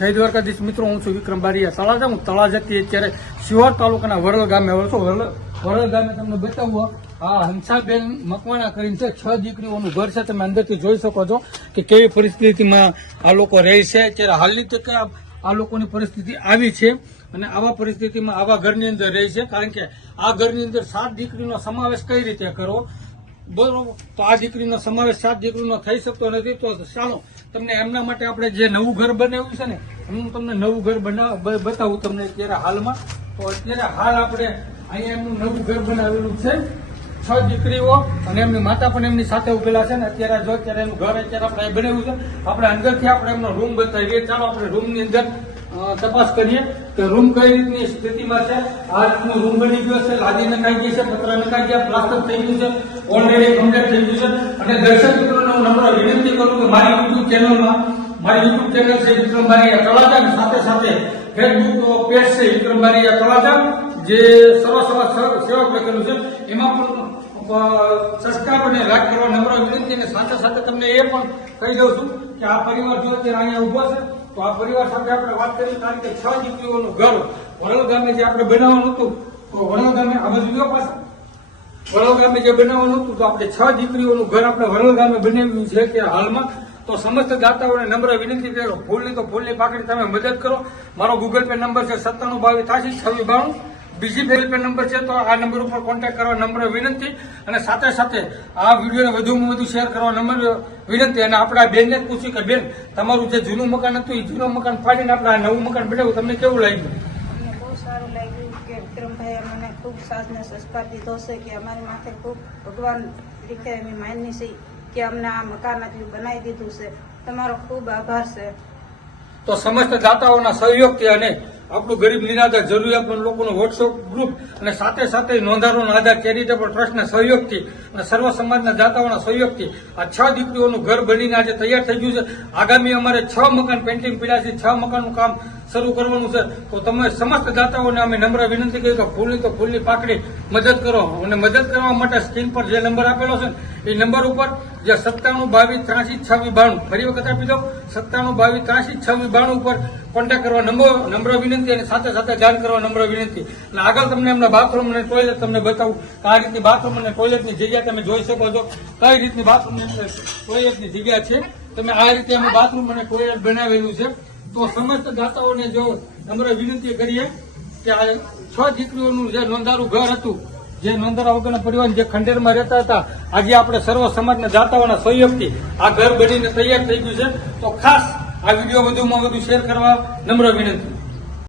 જય દ્વારકાધીશ. મિત્રો, હું છું વિક્રમ બારીયા. તળાજા, હું તળાજાથી અત્યારે શિહોર તાલુકાના વરલ ગામે આવ્યો છું. વરલ વરલ ગામે તમને બતાવું, આ હંસાબેન મકવાણા કરીને છે, છ દીકરીઓનું ઘર છે. તમે અંદરથી જોઈ શકો છો કે કેવી પરિસ્થિતિમાં આ લોકો રહે છે. અત્યારે હાલની તકે આ લોકોની પરિસ્થિતિ આવી છે અને આવા પરિસ્થિતિમાં આવા ઘરની અંદર રહે છે. કારણ કે આ ઘરની અંદર સાત દીકરીનો સમાવેશ કઈ રીતે કરવો? બરોબર. તો આ દીકરીનો સમાવેશ સાત દીકરીનો થઈ શકતો નથી. તો ચાલો તમને એમના માટે આપણે જે નવું ઘર બનાવ્યું છે ને, હું તમને નવું ઘર બતાવું તમને અત્યારે હાલમાં. તો અત્યારે હાલ આપણે અહીંયા એમનું નવું ઘર બનાવેલું છે. છ દીકરીઓ અને એમની માતા પણ એમની સાથે ઉભેલા છે ને, અત્યારે જો અત્યારે એનું ઘર અત્યારે આપણે બનાવ્યું છે. આપણે અંદરથી આપણે એમનો રૂમ બતાવીએ. ચાલો આપણે રૂમની અંદર તપાસ કરીએ કે રૂમ કઈ રીતની સ્થિતિમાં છે. આ રીતનું રૂમ બની ગયો છે, લાદી નખાઈ ગઈ છે, પતરા નખાઈ ગયા, પ્લાસ્ટર થઈ ગયું છે, ઓલરેડી કમ્પ્લીટ થઈ ગયું છે. અને દર્શક મિત્રોને નમ્ર વિનંતી કરું કે મારી યુટ્યુબ ચેનલમાં મારી યુટ્યુબ ચેનલ છે વિક્રમ બારીયા તળાજા સાથે સાથે ફેસબુક પેજ છે વિક્રમ બારીયા તળાજા જે સરસ સેવા કરેલું છે. એમાં પણ સબસ્ક્રાઈબ અને લાઈક કરવા નમ્ર વિનંતી અને સાથે સાથે તમને એ પણ કહી દઉં છું કે આ પરિવાર જો અત્યારે અહીંયા ઊભો છે, તો આ પરિવાર સાથે આપણે વાત કરી, કારણ કે છ દીકરીઓનું ઘર વડોલ ગામે જે આપણે બનાવવાનું હતું, તો વડોલ ગામે આ બાજુ પાસે વડોલ ગામે જે બનાવવાનું હતું, તો આપણે છ દીકરીઓનું ઘર આપણે વડોલ ગામે બનાવ્યું છે કે હાલમાં. તો સમસ્ત દાતાઓને નમ્ર વિનંતી કરો ફૂલની તો ફૂલની પાકડી તમે મદદ કરો. મારો ગૂગલ પે નંબર છે સત્તાણું બાવીસ થાસી છવ્વીસ બાણું. બીજી ગૂગલ પે નંબર છે તો આ નંબર ઉપર કોન્ટેક્ટ કરવા નંબર વિનંતી. અને સાથે સાથે આ વિડીયોને વધુમાં વધુ શેર કરવા નંબર વિનંતી. અને આપણા બેનને પૂછ્યું કે, બેન, તમારું જે જૂનું મકાન હતું, એ જૂનું મકાન ફાડીને આપણે આ નવું મકાન બનાવ્યું, તમને કેવું લાગ્યું અમને બહુ સારું લાગ્યું કે વિક્રમભાઈએ મને ખૂબ સાજને સંસ્કાર દીધો છે કે અમારી માથે ખૂબ ભગવાન લીખે એમની માનની છે કે અમને આ મકાન બનાવી દીધું છે. તમારો ખૂબ આભાર છે. તો સમસ્ત દાતાઓના સહયોગથી અને આપણું ગરીબ નિરાધાર જરૂરિયાતમંદ લોકોનું વોટ્સઅપ ગ્રુપ અને સાથે સાથે નોંધારોનો આધાર ચેરિટેબલ ટ્રસ્ટના સહયોગથી અને સર્વ સમાજના દાતાઓના સહયોગથી આ છ દીકરીઓનું ઘર બનીને આજે તૈયાર થઈ ગયું છે. આગામી અમારે છ મકાન, પેન્ટિંગ પીડા છે છ મકાનનું કામ શરૂ કરવાનું છે. તો તમે સમસ્ત દાતાઓને અમે નમ્ર વિનંતી કરી કે ફૂલની તો ફૂલની પાકડી મદદ કરો અને મદદ કરવા માટે સ્ક્રીન પર જે નંબર આપેલો છે, એ નંબર ઉપર જે સત્તાણું બાવીસ ત્રાસી છવ્વીસ બાણું, ફરી વખત આપી દો સત્તાણું બાવીસ ત્રાસી છવ્વીસ બાણું ઉપર કોન્ટેક્ટ કરવા નંબર, નમ્ર વિનંતી અને સાથે સાથે જાણ કરવા નમ્ર વિનંતી. અને આગળ તમને એમના બાથરૂમ અને ટોયલેટ તમને બતાવું કે આ રીતની બાથરૂમ અને ટોયલેટની જગ્યા તમે જોઈ શકો છો. કઈ રીતની બાથરૂમ અંદર ટોયલેટની જગ્યા છે? તમે આ રીતે એમનું બાથરૂમ અને ટોયલેટ બનાવેલું છે. તો સમસ્ત દાતાઓને જો નમ્ર વિનંતી કરીએ કે આ છ દીકરીઓનું જે નોંધારું ઘર હતું, જે નોંધારા વગરના પરિવાર જે ખંડેરમાં રહેતા હતા, આજે આપણે સર્વ સમાજના દાતાઓના સહયોગથી આ ઘર બનીને તૈયાર થઈ ગયું છે. તો ખાસ આ વીડિયો વધુમાં વધુ શેર કરવા નમ્ર વિનંતી.